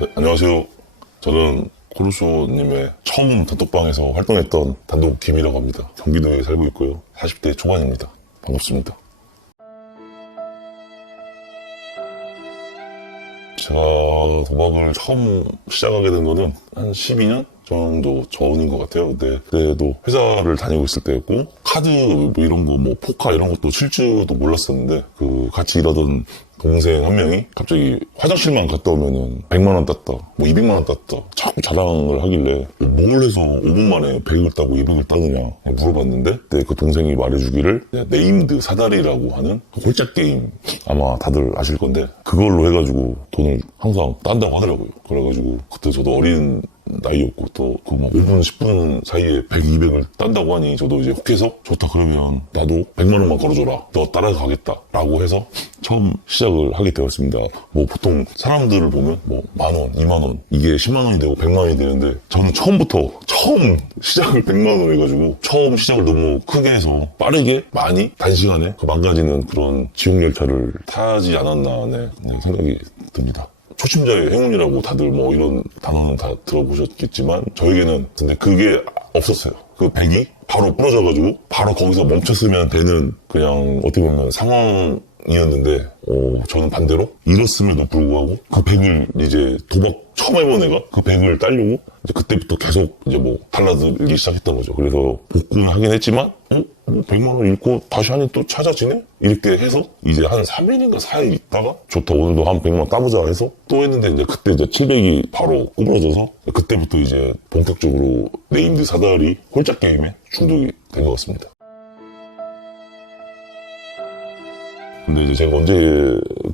네, 안녕하세요. 저는 코르쇼님의 처음 단톡방에서 활동했던 단독 김이라고 합니다. 경기도에 살고 있고요. 40대 초반입니다. 반갑습니다. 제가 도박을 처음 시작하게 된 거는 한 12년 정도 전인 것 같아요. 근데 그때도 회사를 다니고 있을 때였고, 카드 뭐 이런 거, 뭐 포카 이런 것도 칠 줄도 몰랐었는데, 그 같이 일하던 동생 한 명이 갑자기 화장실만 갔다 오면은 100만 원 땄다, 뭐 200만 원 땄다, 자꾸 자랑을 하길래 뭘 해서 5분 만에 100을 따고 200을 따느냐 물어봤는데, 그때 그 동생이 말해주기를 네임드 사다리라고 하는 그 홀짝 게임, 아마 다들 아실 건데 그걸로 해가지고 돈을 항상 딴다고 하더라고요. 그래가지고 그때 저도 어린 나이였고 또 그 뭐 5분 10분 사이에 100, 200을 딴다고 하니 저도 이제 혹해서 좋다, 그러면 나도 100만 원만 걸어줘라, 너 따라가겠다 라고 해서 처음 시작을 하게 되었습니다. 뭐 보통 사람들을 보면 뭐 10,000원, 20,000원, 이게 10만 원이 되고 100만 원이 되는데, 저는 처음 시작을 100만 원 해가지고 처음 시작을 너무 크게 해서 빠르게 많이 단시간에 그 망가지는 그런 지옥열차를 타지 않았나 생각이 듭니다. 초심자의 행운이라고 다들 뭐 이런 단어는 다 들어보셨겠지만, 저에게는 근데 그게 없었어요. 그 100이 바로 부러져가지고 바로 거기서 멈췄으면 되는 그냥 어떻게 보면 상황이었는데, 저는 반대로 잃었음에도 불구하고 그 100을 이제 도박 처음 해본 애가 그 100을 따려고 이제 그때부터 계속 이제 뭐 달라들기 시작했던 거죠. 그래서 복구는 하긴 했지만, 뭐 100만 원 잃고 다시 하니 또 찾아지네? 이렇게 해서 이제 한 3일인가 4일 있다가 좋다, 오늘도 한 100만 따보자 해서 또 했는데, 이제 그때 이제 700이 바로 구부러져서 그때부터 이제 본격적으로 네임드 사다리 홀짝 게임에 중독이 된 것 같습니다. 근데 이제 제가 언제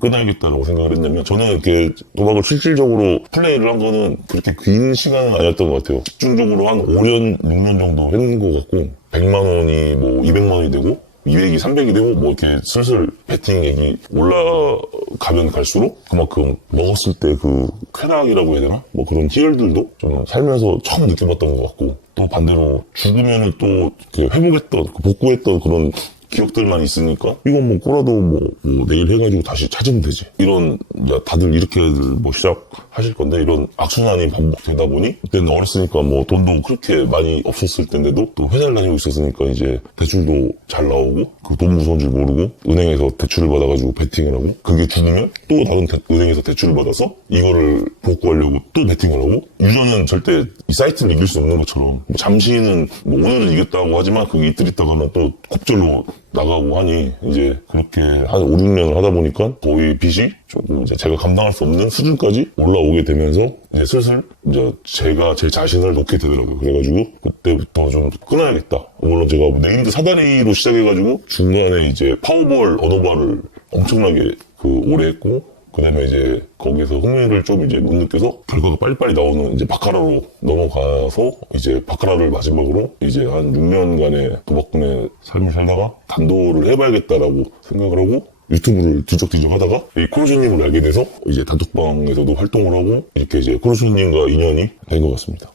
끊어야겠다라고 생각을 했냐면, 저는 이렇게 도박을 실질적으로 플레이를 한 거는 그렇게 긴 시간은 아니었던 것 같아요. 집중적으로 한 5년, 6년 정도 했는 것 같고, 100만 원이 뭐 200만 원이 되고 200이 300이 되고 뭐 이렇게 슬슬 배팅액이 올라가면 갈수록 그만큼 먹었을 때 그 쾌락이라고 해야 되나? 뭐 그런 희열들도 저는 살면서 처음 느껴봤던 것 같고, 또 반대로 죽으면은 또 회복했던, 복구했던 그런 기억들만 있으니까 이건 뭐 꼬라도 뭐 내일 해가지고 다시 찾으면 되지, 이런, 다들 이렇게 뭐 시작하실 건데, 이런 악순환이 반복되다 보니, 그때는 어렸으니까 뭐 돈도 그렇게 많이 없었을 텐데도 또 회사를 다니고 있었으니까 이제 대출도 잘 나오고, 그 돈 무서운 줄 모르고 은행에서 대출을 받아가지고 베팅을 하고, 그게 죽으면 또 다른 은행에서 대출을 받아서 이거를 복구하려고 또 베팅을 하고, 유저는 절대 이 사이트를 이길 수 없는 것처럼 뭐 잠시는 뭐 오늘은 이겼다고 하지만 그게 이틀 있다가는 또 곱절로 나가고 하니, 이제 그렇게 한 5, 6년을 하다 보니까 거의 빚이 조금 이제 제가 감당할 수 없는 수준까지 올라오게 되면서 이제 슬슬 이제 제가 제 자신을 놓게 되더라고요. 그래가지고 그때부터 좀 끊어야겠다. 물론 제가 네임드 사다리로 시작해가지고 중간에 이제 파워볼 얻어바를 엄청나게 오래 했고, 그 다음에 이제 거기서 흥미를 좀 이제 못 느껴서 결과가 빨리빨리 나오는 이제 바카라로 넘어가서, 이제 바카라를 마지막으로 이제 한 6년간의 도박꾼의 삶을 살다가 단도를 해봐야겠다라고 생각을 하고 유튜브를 뒤적뒤적 하다가 이 코르쇼님을 알게 돼서 이제 단톡방에서도 활동을 하고, 이렇게 이제 코르쇼님과 인연이 된 것 같습니다.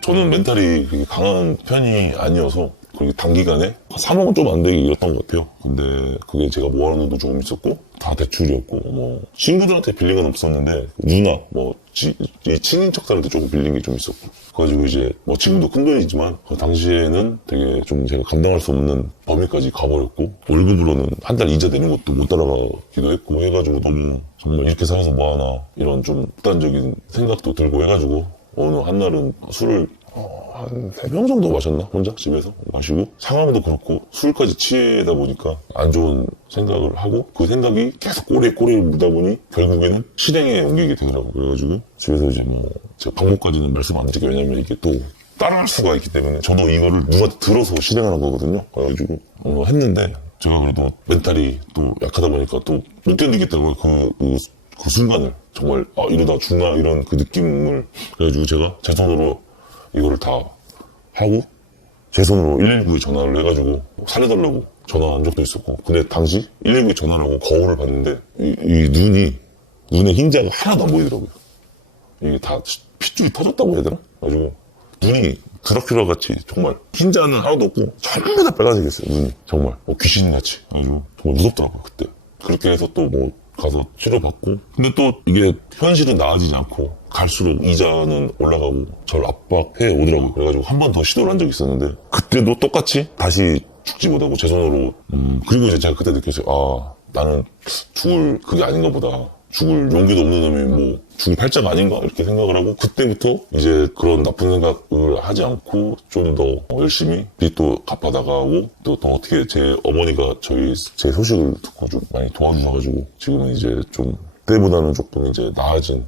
저는 멘탈이 그렇게 강한 편이 아니어서 그렇게 단기간에 3억은 좀 안 되게 잃었던 것 같아요. 근데 그게 제가 모아놓은 돈도 조금 있었고, 다 대출이었고, 뭐 친구들한테 빌린 건 없었는데 누나, 뭐 친인척들한테 조금 빌린 게 좀 있었고, 그래가지고 이제 뭐 지금도 큰 돈이지만 그 당시에는 되게 좀 제가 감당할 수 없는 범위까지 가버렸고, 월급으로는 한 달 이자 내는 것도 못 따라가기도 했고 해가지고, 너무 정말 이렇게 살아서 뭐하나 이런 좀 극단적인 생각도 들고 해가지고, 어느 한날은 술을 한 3병 정도 마셨나? 혼자 집에서 마시고, 상황도 그렇고 술까지 취해다 보니까 안 좋은 생각을 하고, 그 생각이 계속 꼬리에 묻다 보니 결국에는 실행에 옮기게 되더라고요. 그래가지고 집에서 이제 뭐 제가 방법까지는 말씀 안 드릴게요. 왜냐면 이게 또 따라할 수가 있기 때문에, 저도 이거를 누가 들어서 실행을 한 거거든요. 그래가지고 했는데, 제가 그래도 멘탈이 또 약하다 보니까 또 못 견디겠다고, 그 순간을 정말 이러다 죽나 이런 그 느낌을. 그래가지고 제가 제 손으로 이거를 다 하고 제 손으로 119에 전화를 해가지고 살려달라고 전화한 적도 있었고, 근데 당시 119에 전화를 하고 거울을 봤는데 이 눈에 흰자가 하나도 안 보이더라고요. 이게 다 핏줄이 터졌다고 해야 되나? 그래가지고 눈이 드라큘라 같이 정말 흰자는 하나도 없고 전부 다 빨간색이었어요. 눈이 정말 귀신같이. 그래가지고 정말 무섭더라고요 그때. 그렇게 해서 또 뭐 가서 치료받고. 근데 또 이게 현실은 나아지지 않고 갈수록 이자는 올라가고 저를 압박해 오더라고요. 그래가지고 한 번 더 시도를 한 적이 있었는데 그때도 똑같이 다시 죽지 못하고 제 손으로 그리고 이제 제가 그때 느꼈어요. 아, 나는 죽을 그게 아닌가 보다. 죽을 용기도 없는 놈이 뭐 죽을 팔자가 아닌가 이렇게 생각을 하고 그때부터 이제 그런 나쁜 생각을 하지 않고 좀 더 열심히 빚도 갚아나가고 또 어떻게 제 어머니가 제 소식을 듣고 좀 많이 도와주셔가지고 지금은 이제 좀 그때보다는 조금 이제 나아진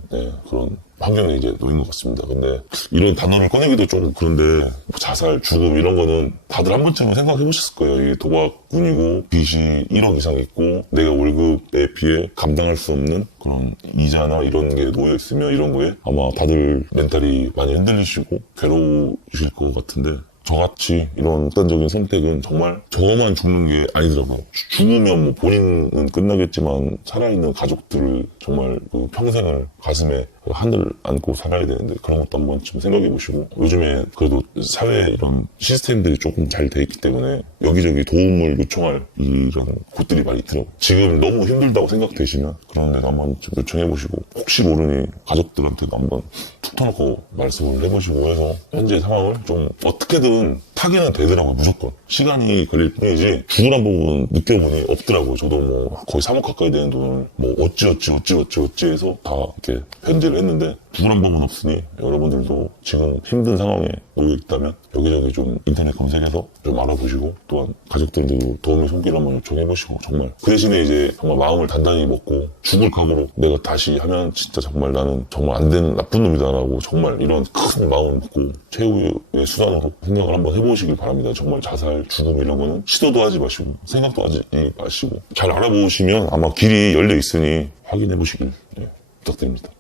그런 환경에 이제 놓인 것 같습니다. 근데 이런 단어를 꺼내기도 좀 그런데 자살, 죽음 이런 거는 다들 한 번쯤은 생각해 보셨을 거예요. 이게 도박꾼이고 빚이 1억 이상 있고 내가 월급에 비해 감당할 수 없는 그런 이자나 이런 게 놓여 있으면 이런 거에 아마 다들 멘탈이 많이 흔들리시고 괴로우실 것 같은데 저같이 이런 극단적인 선택은 정말 저만 죽는 게 아니더라고요. 죽으면 뭐 본인은 끝나겠지만 살아있는 가족들을 정말 그 평생을 가슴에 하늘 안고 살아야 되는데 그런 것도 한 번쯤 생각해 보시고 요즘에 그래도 사회 이런 시스템들이 조금 잘 돼 있기 때문에 여기저기 도움을 요청할 이런 곳들이 많이 있더라고요. 지금 너무 힘들다고 생각되시면 그런 데도 한번 좀 요청해 보시고 혹시 모르니 가족들한테도 한번 툭 터놓고 말씀을 해보시고 해서 현재 상황을 좀 어떻게든 타개는 되더라고요. 무조건 시간이 걸릴 뿐이지 죽으란 부분 느껴보니 없더라고요. 저도 뭐 거의 3억 가까이 되는 돈을 뭐 어찌 해서 다 이렇게 편제를 했는데 죽으란 법은 없으니 여러분들도 지금 힘든 상황에 놓여 있다면 여기저기 좀 인터넷 검색해서 좀 알아보시고 또한 가족들도 도움의 손길 한번 요청해보시고 정말 그 대신에 이제 정말 마음을 단단히 먹고 죽을 각오로 내가 다시 하면 진짜 정말 나는 정말 안 되는 나쁜 놈이다라고 정말 이런 큰 마음을 먹고 최후의 수단으로 생각을 한번 해보시길 바랍니다. 정말 자살, 죽음 이런 거는 시도도 하지 마시고 생각도 하지 마시고 잘 알아보시면 아마 길이 열려 있으니 확인해보시길 부탁드립니다.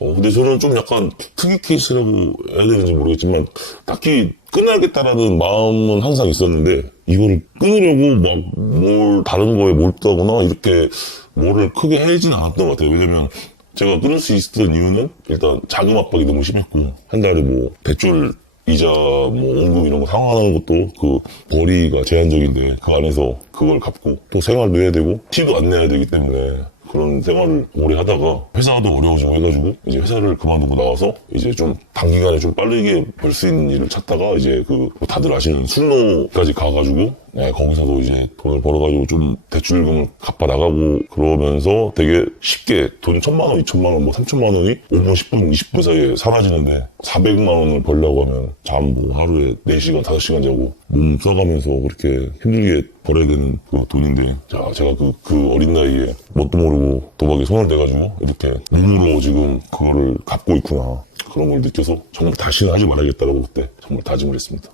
근데 저는 좀 약간 특이 케이스라고 해야 되는지 모르겠지만 딱히 끊어야겠다라는 마음은 항상 있었는데 이거를 끊으려고 막 뭘 다른 거에 몰두하거나 이렇게 뭐를 크게 하진 않았던 것 같아요. 왜냐면 제가 끊을 수 있었던 이유는 일단 자금 압박이 너무 심했고 한 달에 뭐 대출 이자, 뭐, 원금 이런 거 상환하는 것도 그 벌이가 제한적인데 그 안에서 그걸 갚고 또 생활도 해야 되고 티도 안 내야 되기 때문에 그런 생활을 오래 하다가 회사도 어려워지고 해가지고 이제 회사를 그만두고 나와서 이제 좀 단기간에 좀 빠르게 벌 수 있는 일을 찾다가 이제 그 다들 아시는 순로까지 가가지고 거기서도 이제 돈을 벌어가지고 좀 대출금을 갚아 나가고 그러면서 되게 쉽게 돈 1,000만 원, 2,000만 원, 뭐 3,000만 원이 5분, 10분, 20분 사이에 사라지는데 400만 원을 벌려고 하면 잠 뭐 하루에 4시간, 5시간 자고 몸 써가면서 그렇게 힘들게 벌어야 되는 그 돈인데 자 제가 그 어린 나이에 뭣도 모르고 도박에 손을 대가지고 이렇게 몸으로 지금 그거를 갚고 있구나 그런 걸 느껴서 정말 다시는 하지 말아야겠다라고 그때 정말 다짐을 했습니다.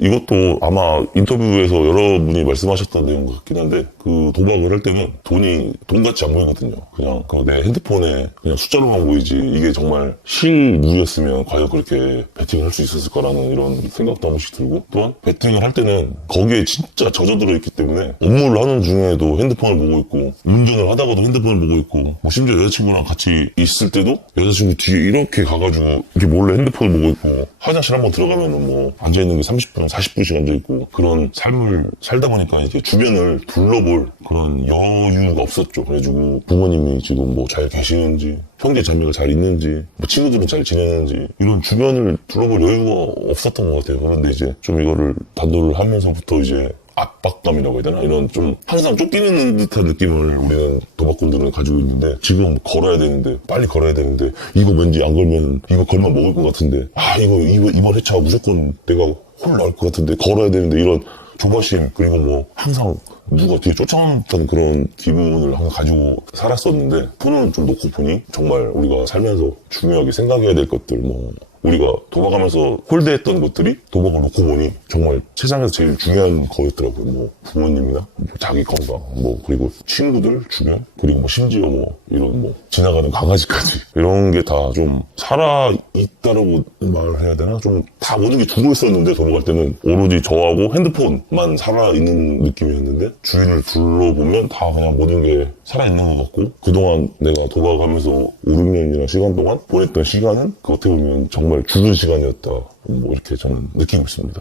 이것도 아마 인터뷰에서 여러분이 말씀하셨던 내용 같긴 한데 그 도박을 할 때는 돈같이 안 보이거든요. 그냥 내 핸드폰에 그냥 숫자로만 보이지 이게 정말 실물이었으면 과연 그렇게 베팅을 할 수 있었을까라는 이런 생각도 한 번씩 들고 또한 베팅을 할 때는 거기에 진짜 젖어들어 있기 때문에 업무를 하는 중에도 핸드폰을 보고 있고 운전을 하다가도 핸드폰을 보고 있고 뭐 심지어 여자친구랑 같이 있을 때도 여자친구 뒤에 이렇게 가가지고 이렇게 몰래 핸드폰을 보고 있고 화장실 한번 들어가면은 뭐 앉아있는 게 30분 40분씩 앉아있고 그런 삶을 살다 보니까 이제 주변을 둘러볼 그런 여유가 없었죠. 그래가지고 부모님이 지금 뭐 잘 계시는지 형제 자매가 잘 있는지 뭐 친구들은 잘 지내는지 이런 주변을 둘러볼 여유가 없었던 것 같아요. 그런데 이제 좀 이거를 단도를 하면서부터 이제 압박감이라고 해야 되나? 이런 좀 항상 쫓기는 듯한 느낌을 우리는 도박꾼들은 가지고 있는데 지금 걸어야 되는데 빨리 걸어야 되는데 이거 왠지 안 걸면 이거 걸면 먹을 것 같은데 이번 회차 무조건 내가 홀 나올 것 같은데 걸어야 되는데 이런 조바심 그리고 뭐 항상 누가 뒤에 쫓아오는 듯한 그런 기분을 항상 가지고 살았었는데 폰을 좀 놓고 보니 정말 우리가 살면서 중요하게 생각해야 될 것들 뭐 우리가 도박하면서 홀대했던 것들이 도박을 놓고 보니 정말 세상에서 제일 중요한 거였더라고요. 뭐 부모님이나 뭐 자기 건강, 뭐 그리고 친구들 주변, 그리고 뭐 심지어 뭐 이런 뭐 지나가는 강아지까지 이런 게 다 좀 살아 있다라고 말을 해야 되나? 좀 다 모든 게 죽어 있었는데 도망갈 때는 오로지 저하고 핸드폰만 살아 있는 느낌이었는데 주위를 둘러보면 다 그냥 모든 게 살아 있는 것 같고 그동안 내가 도박하면서 5, 6년이나 시간 동안 보냈던 시간은 그 어떻게 보면 정말 죽은 시간이었다. 뭐 이렇게 저는 느끼고 있습니다.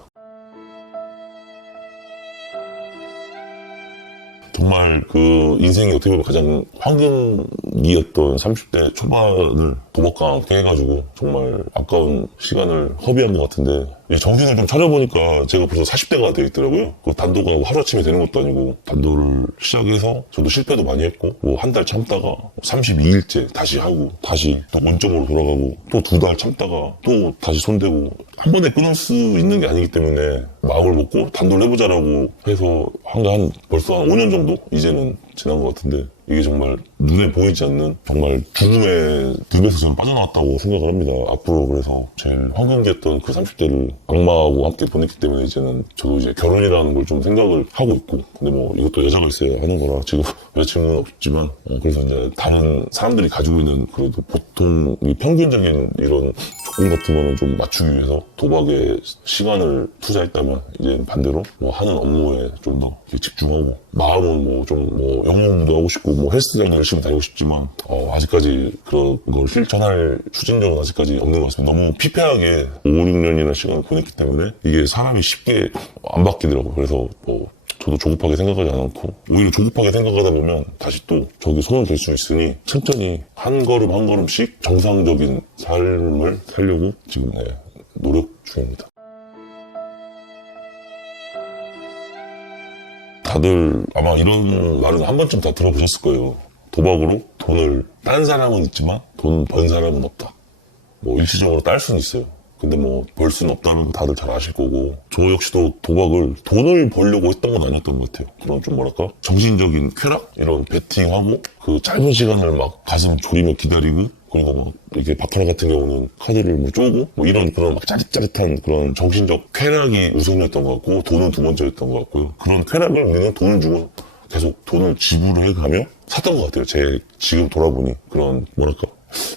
정말 그 인생이 어떻게 보면 가장 황금기였던 30대 초반을 도박과 함께 해가지고 정말 아까운 시간을 허비한 것 같은데 이 정신을 좀 차려보니까 제가 벌써 40대가 되어 있더라고요. 그 단도가 하루아침에 되는 것도 아니고 단도를 시작해서 저도 실패도 많이 했고 뭐 한 달 참다가 32일째 다시 하고 다시 또 원점으로 돌아가고 또 2달 참다가 또 다시 손대고 한 번에 끊을 수 있는 게 아니기 때문에 마음을 먹고 단도를 해보자라고 해서 한 벌써 한 5년 정도 이제는 지난 것 같은데 이게 정말 눈에 보이지 않는 정말 죽음의 늪에서 저는 빠져나왔다고 생각을 합니다. 앞으로 그래서 제일 황금기였던 그 30대를 악마하고 함께 보냈기 때문에 이제는 저도 이제 결혼이라는 걸 좀 생각을 하고 있고 근데 뭐 이것도 여자가 있어야 하는 거라 지금 여자친구는 없지만 그래서 이제 다른 사람들이 가지고 있는 그래도 보통 이 평균적인 이런 조건 같은 거는 좀 맞추기 위해서 도박에 시간을 투자했다면 이제 반대로 뭐 하는 업무에 좀 더 집중하고 마음은 뭐 좀 뭐 영웅도 하고 싶고 뭐 헬스장도 열심히 다니고 싶지만 아직까지 그런 걸 실천할 추진력은 아직까지 없는 것 같습니다. 너무 피폐하게 5, 6년이나 시간을 보냈기 때문에 이게 사람이 쉽게 안 바뀌더라고요. 그래서 뭐 저도 조급하게 생각하지 않고 오히려 조급하게 생각하다 보면 다시 또 저기 손을 댈 수 있으니 천천히 한 걸음 한 걸음씩 정상적인 삶을 살려고 지금 노력 중입니다. 다들 아마 이런 말은 한 번쯤 다 들어보셨을 거예요. 도박으로 돈을 딴 사람은 있지만 돈 번 사람은 없다. 뭐 일시적으로 딸 수는 있어요. 근데 뭐 벌 수는 없다는 거 다들 잘 아실 거고 저 역시도 도박을 돈을 벌려고 했던 건 아니었던 것 같아요. 그런 좀 뭐랄까 정신적인 쾌락? 이런 베팅하고 그 짧은 시간을 막 가슴 졸이며 기다리고 그리고 막 이렇게 바카라 같은 경우는 카드를 뭐 쪼고 뭐 이런 그런 막 짜릿짜릿한 그런 정신적 쾌락이 우선이었던 것 같고 돈은 두 번째였던 것 같고요. 그런 쾌락을 우리는 돈을 주고 계속 돈을 지불을 해가며 샀던 것 같아요. 제 지금 돌아보니 그런 뭐랄까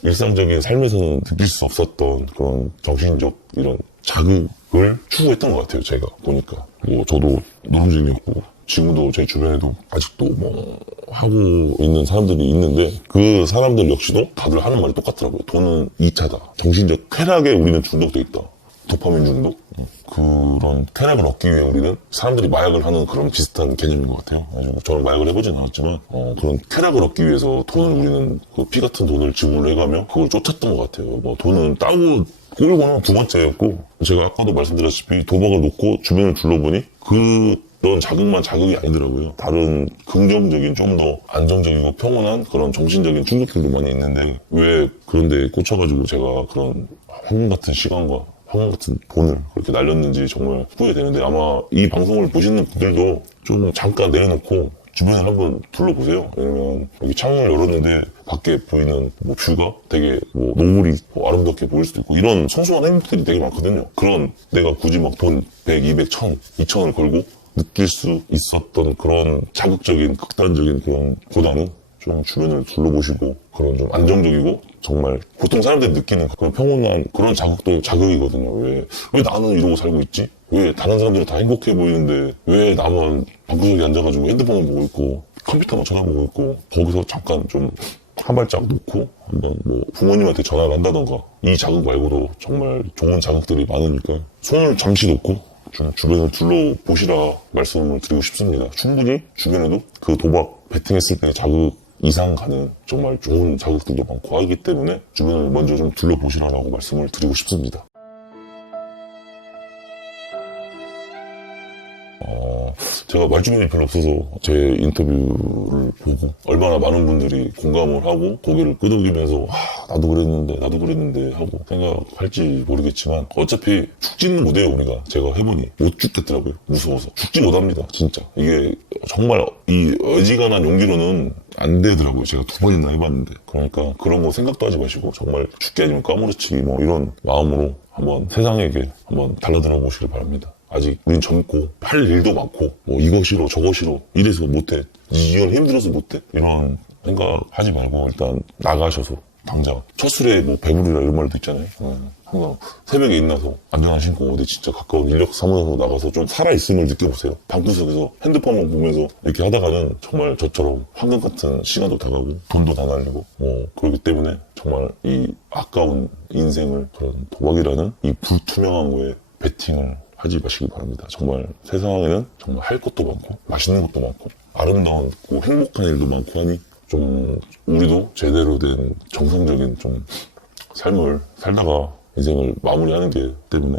일상적인 삶에서는 느낄 수 없었던 그런 정신적 이런 자극을 추구했던 것 같아요. 제가 보니까 뭐 저도 노동쟁이였고 지금도 제 주변에도 아직도 뭐 하고 있는 사람들이 있는데 그 사람들 역시도 다들 하는 말이 똑같더라고요. 돈은 2차다. 정신적 쾌락에 우리는 중독돼 있다. 도파민 중독? 그런 쾌락을 얻기 위해 우리는 사람들이 마약을 하는 그런 비슷한 개념인 것 같아요. 저는 마약을 해보진 않았지만 그런 쾌락을 얻기 위해서 돈을 우리는 그 피 같은 돈을 지불을 해가며 그걸 쫓았던 것 같아요. 뭐 돈은 따고 꼬이고는 두 번째였고 제가 아까도 말씀드렸다시피 도박을 놓고 주변을 둘러보니 그런 자극만 자극이 아니더라고요. 다른 긍정적인 좀 더 안정적이고 평온한 그런 정신적인 충격들도 많이 있는데 왜 그런 데 꽂혀가지고 제가 그런 황금 같은 시간과 황금 같은 돈을 그렇게 날렸는지 정말 후회되는데 아마 이 방송을 보시는 분들도 좀 잠깐 내려놓고 주변을 한번 둘러보세요. 왜냐면 여기 창문을 열었는데 밖에 보이는 뭐 뷰가 되게 뭐 노을이 뭐 아름답게 보일 수도 있고 이런 소소한 행복들이 되게 많거든요. 그런 내가 굳이 막 돈 100, 200, 1000, 2000을 걸고 느낄 수 있었던 그런 자극적인 극단적인 그런 보다는 좀 주변을 둘러보시고 그런 좀 안정적이고 정말 보통 사람들이 느끼는 그런 평온한 그런 자극도 자극이거든요. 왜 나는 이러고 살고 있지? 왜 다른 사람들은 다 행복해 보이는데 왜 나만 방구석에 앉아가지고 핸드폰을 보고 있고 컴퓨터만 쳐다보고 있고 거기서 잠깐 좀 한 발짝 놓고 한번 뭐 부모님한테 전화를 한다던가 이 자극 말고도 정말 좋은 자극들이 많으니까 손을 잠시 놓고 좀 주변을 둘러보시라 말씀을 드리고 싶습니다. 충분히 주변에도 그 도박 베팅했을 때 자극 이상 가는 정말 좋은 자극들도 많고 하기 때문에 주변을 먼저 좀 둘러보시라고 말씀을 드리고 싶습니다. 제가 말주변이 별로 없어서 제 인터뷰를 보고 얼마나 많은 분들이 공감을 하고 고개를 끄덕이면서 나도 그랬는데 하고 생각할지 모르겠지만 어차피 죽지는 못해요. 우리가 제가 해보니 못 죽겠더라고요. 무서워서 죽지 못합니다. 진짜 이게 정말 이 어지간한 용기로는 안 되더라고요. 제가 2번이나 해봤는데 그러니까 그런 거 생각도 하지 마시고 정말 죽게 아니면 까무러치기 뭐 이런 마음으로 한번 세상에게 한번 달라들어 보시길 바랍니다. 아직 우린 젊고 할 일도 많고 뭐 이거 싫어 저거 싫어 이래서 못해 이건 힘들어서 못해 이런 생각 하지 말고 일단 나가셔서 당장 첫 술에 뭐 배부르라 이런 말도 있잖아요. 항상 새벽에 일어나서 안전화 신고 어디 진짜 가까운 인력 사무소 나가서 좀 살아있음을 느껴보세요. 방구석에서 핸드폰만 보면서 이렇게 하다가는 정말 저처럼 황금 같은 시간도 다 가고 돈도 다 날리고 그렇기 때문에 정말 이 아까운 인생을 그런 도박이라는 이 불투명한 거에 베팅을 하지 마시기 바랍니다. 정말 세상에는 정말 할 것도 많고 맛있는 것도 많고 아름다운 행복한 일도 많고 하니 좀 우리도 제대로 된 정상적인 좀 삶을 살다가 인생을 마무리하는 게 때문에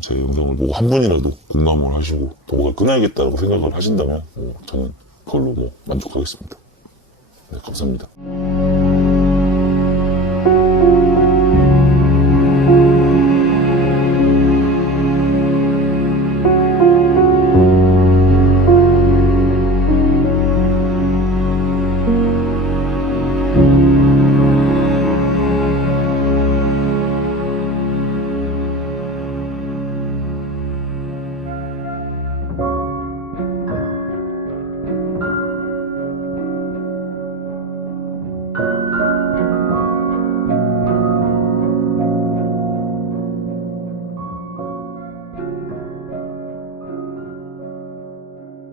제 영상을 보고 한 분이라도 공감을 하시고 도박을 끊어야겠다고 생각을 하신다면 저는 그걸로 만족하겠습니다. 네, 감사합니다.